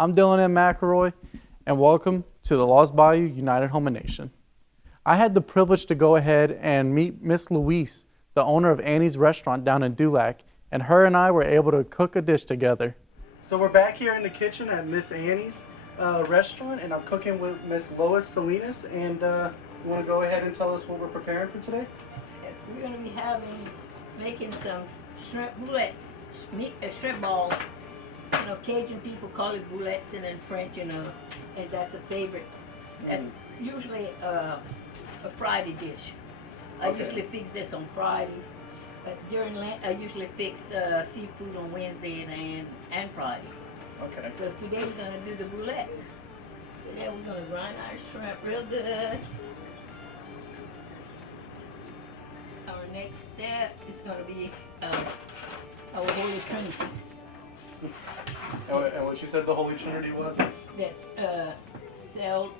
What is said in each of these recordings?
I'm Dylan M. McElroy, and welcome to the Lost Bayou, United Houma Nation. I had the privilege to go ahead and meet Miss Lois, the owner of Annie's restaurant down in Dulac, and her and I were able to cook a dish together. So we're back here in the kitchen at Miss Annie's restaurant, and I'm cooking with Miss Lois Salinas. And you want to go ahead and tell us what we're preparing for today? We're going to be making some shrimp boulettes, shrimp balls. You know, Cajun people call it boulettes, and in French, and that's a favorite. That's usually a Friday dish. I usually fix this on Fridays, but during Lent, I usually fix seafood on Wednesday and Friday. Okay. So today we're going to do the boulettes. So then we're going to grind our shrimp real good. Our next step is going to be our Holy Trinity. And what you said the Holy Trinity was? That's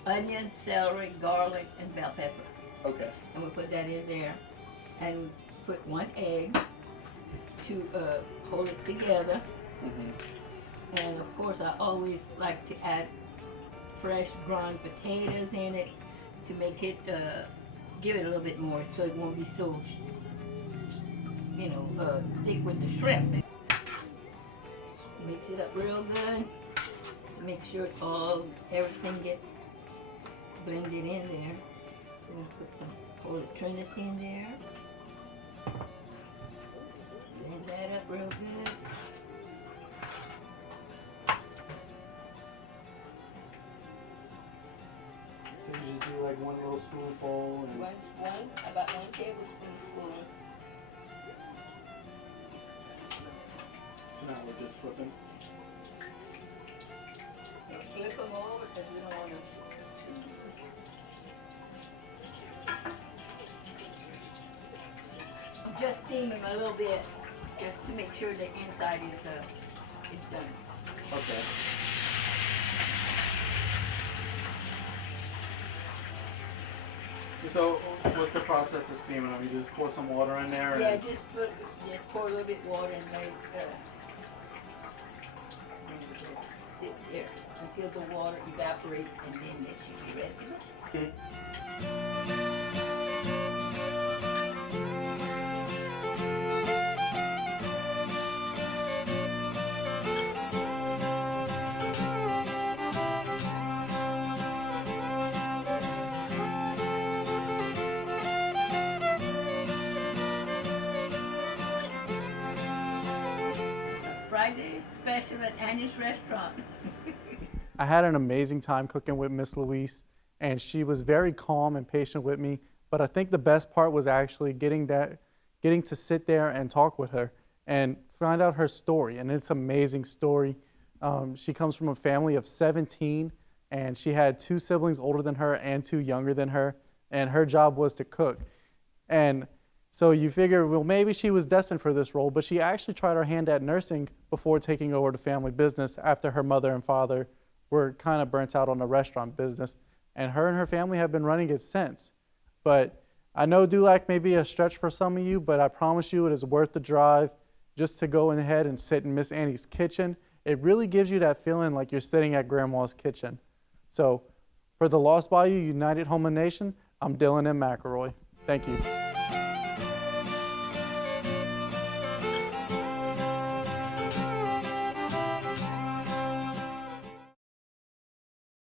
onion, celery, garlic, and bell pepper. Okay. And we'll put that in there. And put 1 egg to hold it together. And of course, I always like to add fresh ground potatoes in it to make it, give it a little bit more so it won't be so, you know, thick with the shrimp. Mix it up real good to make sure everything gets blended in there. We'll put some Holy Trinity in there. Blend that up real good. So you just do like 1 little spoonful? And... about 1 tablespoonful. So now we're just flipping. Flip them over because we don't want to. Just steam them a little bit, just to make sure the inside is done. Okay. So what's the process of steaming them? You just pour some water in there? Yeah, just pour a little bit water and let it sit there until the water evaporates, and then they should be ready. Friday special at Annie's restaurant. I had an amazing time cooking with Miss Lois, and she was very calm and patient with me. But I think the best part was actually getting to sit there and talk with her and find out her story. And it's an amazing story. She comes from a family of 17, and she had 2 siblings older than her and 2 younger than her, and her job was to cook. And so you figure, well, maybe she was destined for this role, but she actually tried her hand at nursing before taking over the family business after her mother and father were kind of burnt out on the restaurant business. And her family have been running it since. But I know Dulac may be a stretch for some of you, but I promise you it is worth the drive just to go ahead and sit in Miss Annie's kitchen. It really gives you that feeling like you're sitting at Grandma's kitchen. So for the Lost Bayou United Houma Nation, I'm Dylan M. McElroy. Thank you.